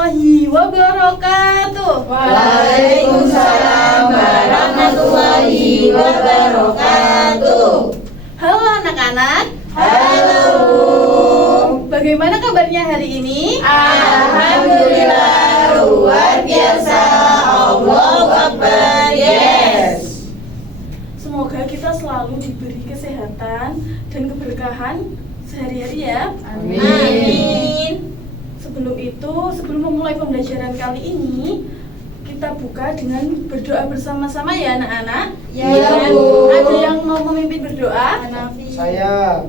warahmatullahi wabarakatuh. Waalaikumsalam warahmatullahi wabarakatuh. Halo anak-anak. Halo. Bagaimana kabarnya hari ini? Alhamdulillah luar biasa. Allahu Akbar. Yes. Semoga kita selalu diberi kesehatan dan keberkahan sehari-hari ya. Amin. Sebelum memulai pembelajaran kali ini, kita buka dengan berdoa bersama-sama ya anak-anak. Ya, Bu. Ada yang mau memimpin berdoa? Saya.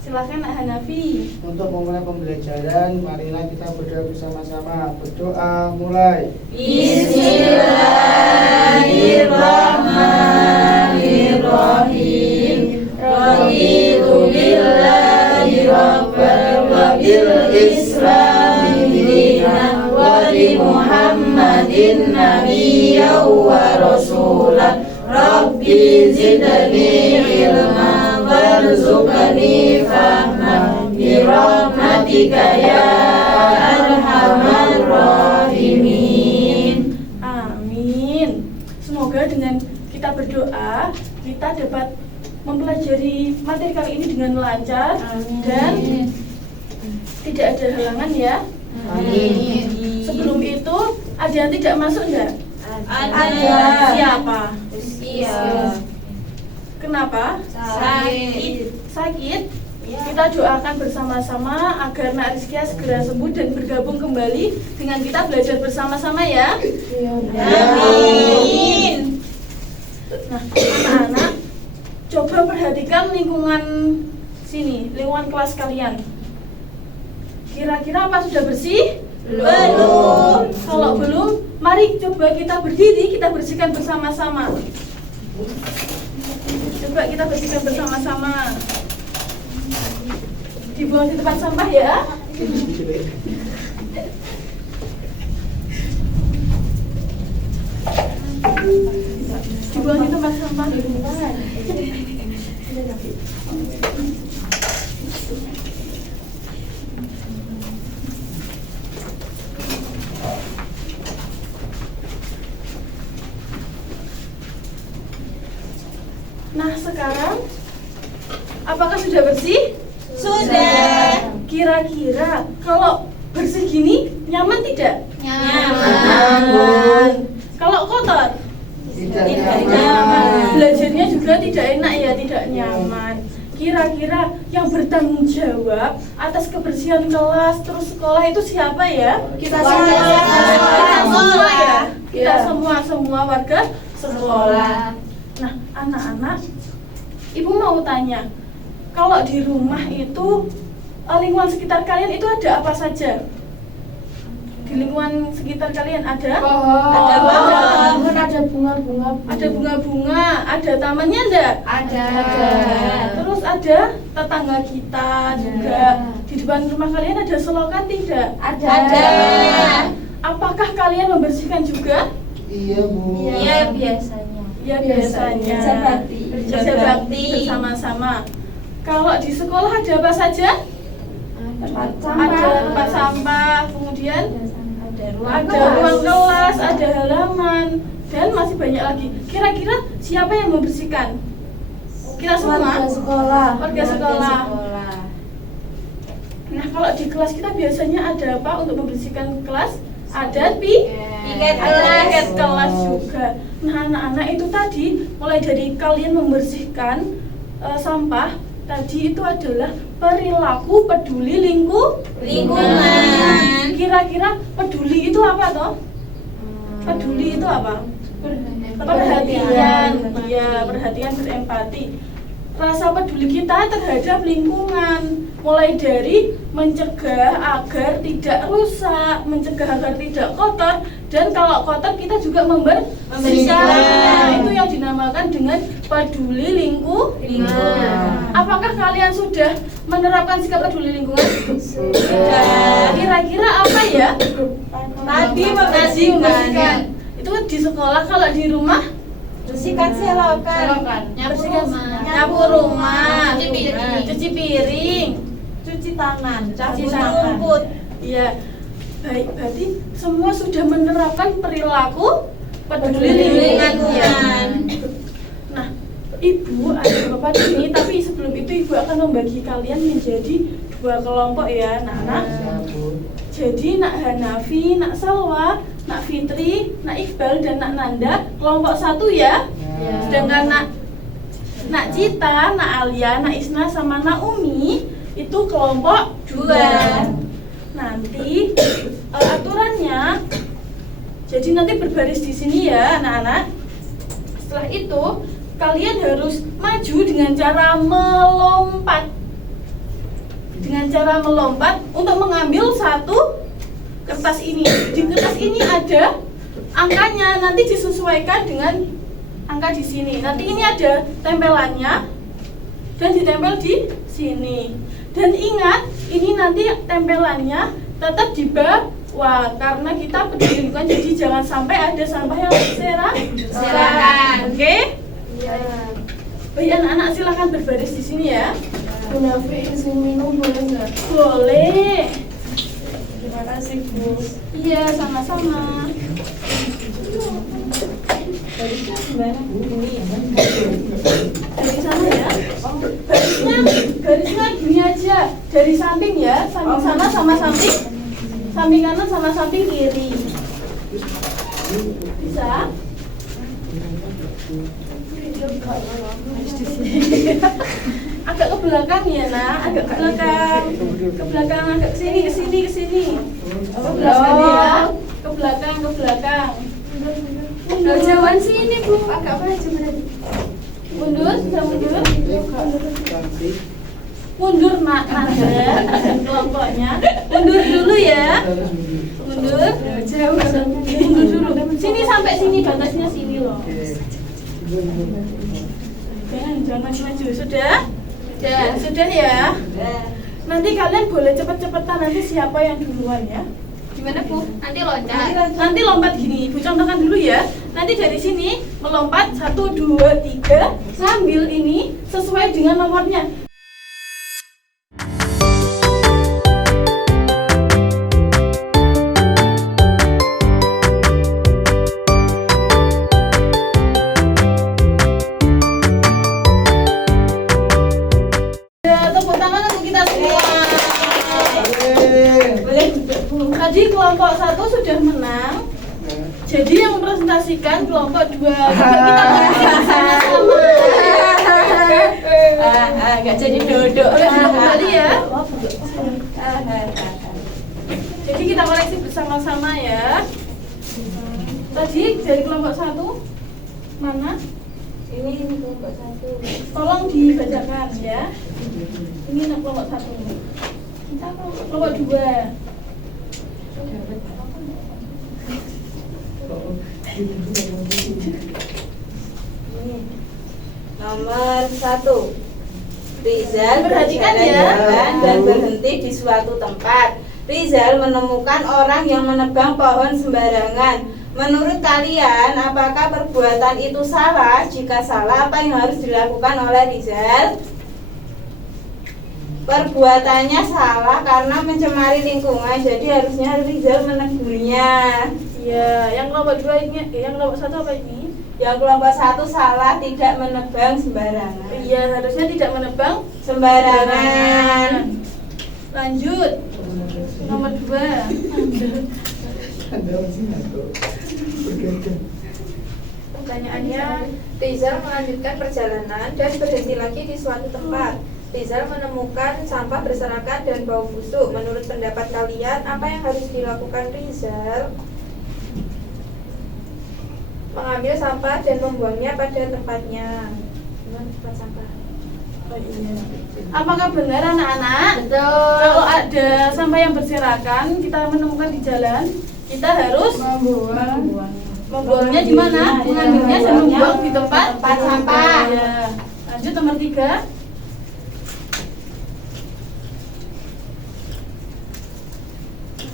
Silakan Nak Hanafi. Untuk memulai pembelajaran, marilah kita berdoa bersama-sama. Berdoa mulai. Bismillahirrahmanirrahim. Raditu billahi rabban wa bil islami dinan wa bi Muhammadin nabiyyan wa rasulan. Rabbi zidni ilma warzuqni fahman bi rahmatika ya arhamar rahimin. Amin. Semoga dengan kita berdoa, kita dapat mempelajari materi kali ini dengan lancar. Amin. Dan tidak ada halangan ya. Amin. Sebelum itu, ada yang tidak masuk enggak? Ada. Siapa? Iya. Kenapa? Sakit? Ya. Kita doakan bersama-sama agar Nak Rizkia segera sembuh dan bergabung kembali dengan kita belajar bersama-sama ya. Amin. Nah, anak-anak, coba perhatikan lingkungan sini, lingkungan kelas kalian. Kira-kira apa sudah bersih? Belum. Kalau belum, mari coba kita berdiri, kita bersihkan bersama-sama. Coba kita bersihkan bersama-sama. Dibuang di tempat sampah ya. Dibuang di tempat sampah. Nah, sekarang apakah sudah bersih? Sudah. Kira-kira kalau bersih gini nyaman tidak? Nyaman. Kalau kotor? Tidak Tidak nyaman. nyaman. Belajarnya juga tidak enak ya, tidak nyaman. Kira-kira yang bertanggung jawab atas kebersihan kelas terus sekolah itu siapa ya? Kita Kita semua ya. Kita Ya. semua warga sekolah. Nah, anak-anak, Ibu mau tanya, kalau di rumah itu lingkungan sekitar kalian itu ada apa saja? Di lingkungan sekitar kalian ada? Ada pohon. Ada bunga-bunga. Ada bunga-bunga, ada tamannya enggak? Ada. Terus ada tetangga kita juga. Di depan rumah kalian ada selokan tidak? Ada. Apakah kalian membersihkan juga? Iya, Bu. Iya, biasanya. Ya biasanya. Kerja bakti bersama-sama. Kalau di sekolah ada apa saja? Ada tempat sampah, kemudian ada ruang kelas, ada halaman, dan masih banyak lagi. Kira-kira siapa yang membersihkan? Kita semua? Warga sekolah. Nah, kalau di kelas kita biasanya ada apa untuk membersihkan kelas? Ada Piket piket kelas juga. Nah, anak-anak itu tadi mulai dari kalian membersihkan sampah, tadi itu adalah perilaku peduli lingkungan. Kira-kira peduli itu apa toh? Peduli itu apa? Perhatian. Iya, perhatian, berempati. Rasa peduli kita terhadap lingkungan, mulai dari mencegah agar tidak rusak, mencegah agar tidak kotor, dan kalau kotor kita juga membersihkan. Nah, itu yang dinamakan dengan peduli lingkungan. Apakah kalian sudah menerapkan sikap peduli lingkungan? Sudah. Kira-kira apa ya? Tadi membersihkan. Itu di sekolah. Kalau di rumah? Bersihkan selokan. Nyapu rumah, cuci piring, Cuci tangan. cuci Cabut tangan. rumput. Iya. Baik, berarti semua sudah menerapkan perilaku peduli lingkungan. lingkungan. Nah, Ibu ada Bapak di sini, tapi sebelum itu Ibu akan membagi kalian menjadi 2 kelompok ya, anak-anak. Jadi Nak Hanafi, Nak Salwa, Nak Fitri, Nak Iqbal, dan Nak Nanda kelompok 1 ya. Sedangkan Nak Cita, Nak Alia, Nak Isna, sama Nak Umi itu kelompok 2. Nanti aturannya, jadi nanti berbaris di sini ya anak-anak. Setelah itu kalian harus maju dengan cara melompat. Dengan cara melompat untuk mengambil satu kertas ini. Di kertas ini ada angkanya, nanti disesuaikan dengan angka di sini. Nanti ini ada tempelannya dan ditempel di sini. Dan ingat, ini nanti tempelannya tetap di bawah karena kita peduli lingkungan, jadi jangan sampai ada sampah yang berserakan. Oke? Iya. Baik anak-anak, silahkan berbaris di sini ya. Bu Nafi izin minum boleh nggak? Boleh. Terima kasih Bu. Iya, sama-sama. Dari sana ya. Garisnya gini aja. Dari samping ya, samping sana sama samping. Samping kanan sama samping kiri. Bisa? Agak ke belakang ya nak, agak ke belakang, agak ke sini. Ke belakang ya, ke belakang. Jauhan sini Bu, agak maju berarti. Mundur, sudah mundur. Mundur nak, Nanda, kelompoknya. Mundur dulu ya. Mundur. Jauh. Mundur dulu. Sini sampai sini, batasnya sini loh. Jangan maju-maju. Sudah? Sudah ya. Nanti kalian boleh cepet-cepetan, nanti siapa yang duluan ya. Gimana Bu? Nanti loncat. Nanti lompat gini, Ibu contohkan dulu ya. Nanti dari sini melompat 1, 2, 3, sambil ini sesuai dengan nomornya. Tepuk tangan untuk kita semua. Tadi kelompok 1 sudah menang. Jadi yang mempresentasikan kelompok 2. Kita bersama-sama. Nggak jadi duduk. Boleh duduk kembali ya. Jadi kita koreksi bersama-sama ya. Tadi dari kelompok 1 mana? Ini kelompok 1. Tolong dibacakan ya. Ini kelompok 1. Kita kelompok 2. Nomor 1, Rizal Perhatikan berjalan ya. jalan dan berhenti di suatu tempat. Rizal menemukan orang yang menebang pohon sembarangan. Menurut kalian, apakah perbuatan itu salah? Jika salah, apa yang harus dilakukan oleh Rizal? Perbuatannya salah karena mencemari lingkungan, jadi harusnya Rizal menegurnya. Iya, yang kelompok 2 ini, yang kelompok 1 apa ini? Yang kelompok 1 salah, tidak menebang sembarangan. Iya, harusnya tidak menebang Sembarangan. Lanjut. Nomor 2. Pertanyaannya, Rizal melanjutkan perjalanan dan berhenti lagi di suatu tempat. Rizal menemukan sampah berserakan dan bau busuk. Menurut pendapat kalian, apa yang harus dilakukan Rizal? Mengambil sampah dan membuangnya pada tempatnya. Dengan tempat sampah. Oh, iya. Apakah benar anak-anak? Betul. Kalau ada sampah yang berserakan, kita menemukan di jalan, kita harus membuangnya di mana? Mengambilnya dan membuang di tempat sampah. Ya. Lanjut nomor 3.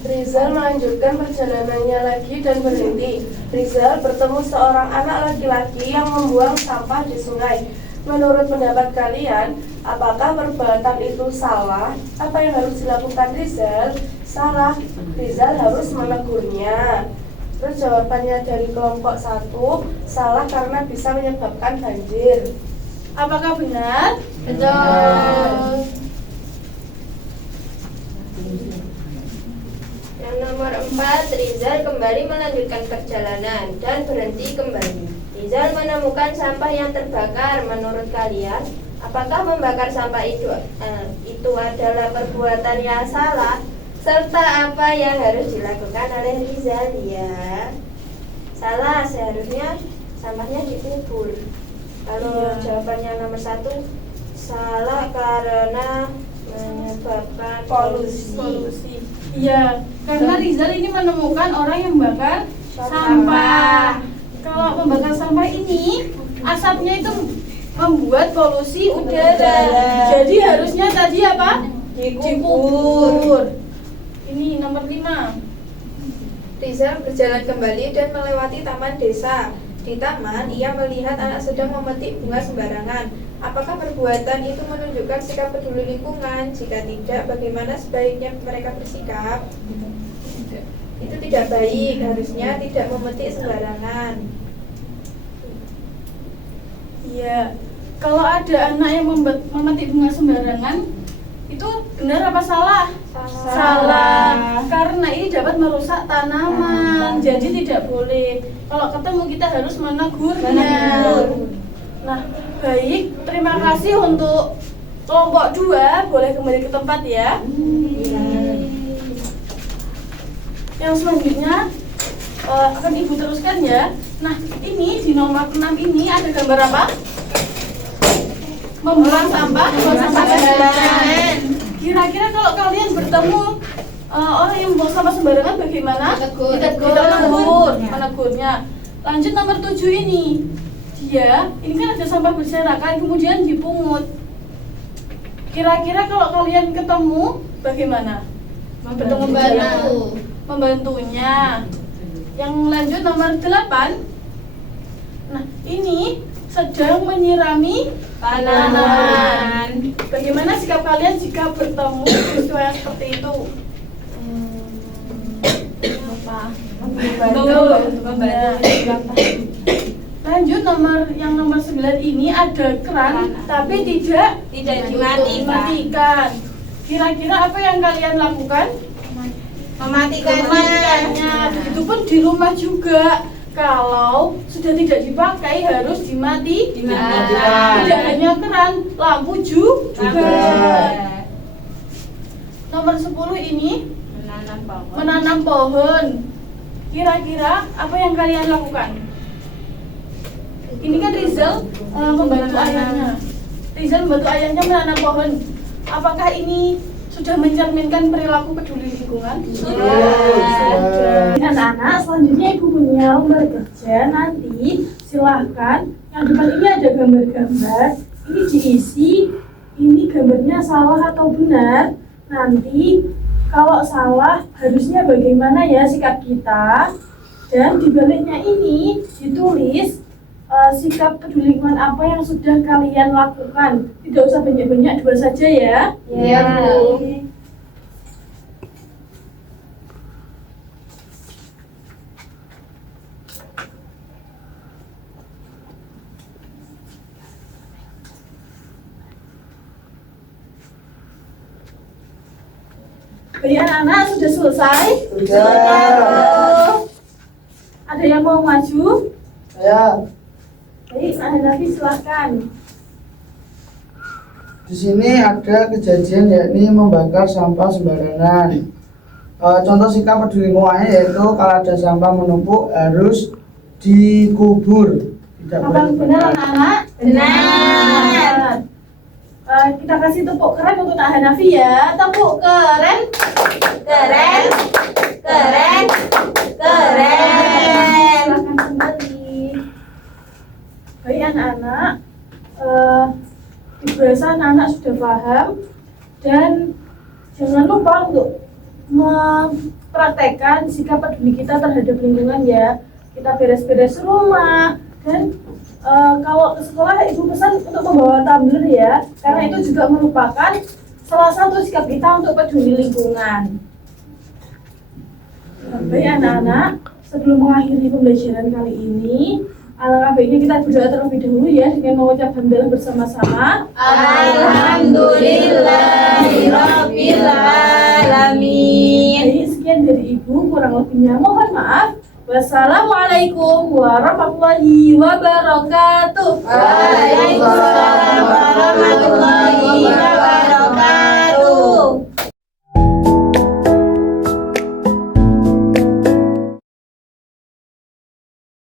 Rizal melanjutkan perjalanannya lagi dan berhenti. Rizal bertemu seorang anak laki-laki yang membuang sampah di sungai. Menurut pendapat kalian, apakah perbuatan itu salah? Apa yang harus dilakukan Rizal? Salah. Rizal harus menegurnya. Terus jawabannya dari kelompok 1, salah karena bisa menyebabkan banjir. Apakah benar? Betul. Yang nomor 4, Rizal kembali melanjutkan perjalanan dan berhenti kembali. Rizal menemukan sampah yang terbakar. Menurut kalian, apakah membakar sampah itu adalah perbuatan yang salah? Serta apa yang harus dilakukan oleh Rizal? Ya, salah, seharusnya sampahnya dikubur. Kalau jawabannya nomor 1, salah karena menyebabkan polusi. Iya, karena Rizal ini menemukan orang yang membakar sampah. Kalau membakar sampah ini, asapnya itu membuat polusi udara. Jadi harusnya tadi apa? Dikubur. Ini nomor 5. Rizal berjalan kembali dan melewati taman desa. Di taman, ia melihat anak sedang memetik bunga sembarangan. Apakah perbuatan itu menunjukkan sikap peduli lingkungan? Jika tidak, bagaimana sebaiknya mereka bersikap? Itu tidak baik, harusnya tidak memetik sembarangan. Iya, kalau ada anak yang memetik bunga sembarangan, itu benar apa salah? Salah. Karena ini dapat merusak tanaman, jadi tidak boleh. Kalau ketemu kita harus menegurnya. Nah, baik. Terima kasih untuk kelompok 2. Boleh kembali ke tempat ya. Yang selanjutnya akan Ibu teruskan ya. Nah, ini di nomor 6 ini ada gambar apa? Membuang sampah, membuang sampah sembarangan. Kira-kira kalau kalian bertemu orang yang membuang sampah sembarangan bagaimana? Ditegur, menegurnya. Lanjut nomor 7 ini. Ini kan ada sampah berserakan kemudian dipungut. Kira-kira kalau kalian ketemu bagaimana? Membantunya. Yang lanjut nomor 8. Nah, ini sedang menyirami tanaman. Bagaimana sikap kalian jika bertemu peristiwa yang seperti itu? Membantu. Lanjut nomor 9 ini ada keran tapi tidak dimatikan. Kira-kira apa yang kalian lakukan? Mematikannya. Begitupun di rumah juga. Kalau sudah tidak dipakai harus dimatikan. Tidak hanya keran, lampu juga. Nomor 10 ini menanam pohon. Kira-kira apa yang kalian lakukan? Ini kan Rizal membantu ayahnya. Rizal membantu ayahnya menanam pohon. Apakah ini sudah mencerminkan perilaku peduli lingkungan? Anak-anak, selanjutnya Ibu punya lembar kerja. Nanti silahkan. Yang depan ini ada gambar-gambar. Ini diisi. Ini gambarnya salah atau benar. Nanti kalau salah harusnya bagaimana ya sikap kita. Dan di baliknya ini ditulis sikap peduli lingkungan apa yang sudah kalian lakukan. Tidak usah banyak-banyak, 2 saja ya. Iya, Bu. Baik anak-anak, sudah selesai? Sudah. Ada yang mau maju? Ya, Baik, Nafi silahkan. di sini ada kejadian yakni membakar sampah sembarangan. Contoh sikap peduli lingkungannya yaitu kalau ada sampah menumpuk harus dikubur. Tidak boleh Apakah benar dibakar. anak-anak? Benar. Kita kasih tepuk keren untuk Nak Hanafi ya. Tepuk keren. Keren. Silahkan kembali. Baik anak-anak, dirasa anak-anak sudah paham dan jangan lupa untuk mempraktekkan sikap peduli kita terhadap lingkungan ya. Kita beres-beres rumah dan kalau ke sekolah Ibu pesan untuk membawa tumbler ya, karena itu juga merupakan salah satu sikap kita untuk peduli lingkungan. Baik anak-anak, sebelum mengakhiri pembelajaran kali ini, alangkah baiknya kita berdoa terlebih dahulu ya dengan mengucap hamdalah bersama-sama. Alhamdulillahirabbil alamin. Baik, sekian dari Ibu, kurang lebihnya mohon maaf. Wassalamualaikum warahmatullahi wabarakatuh.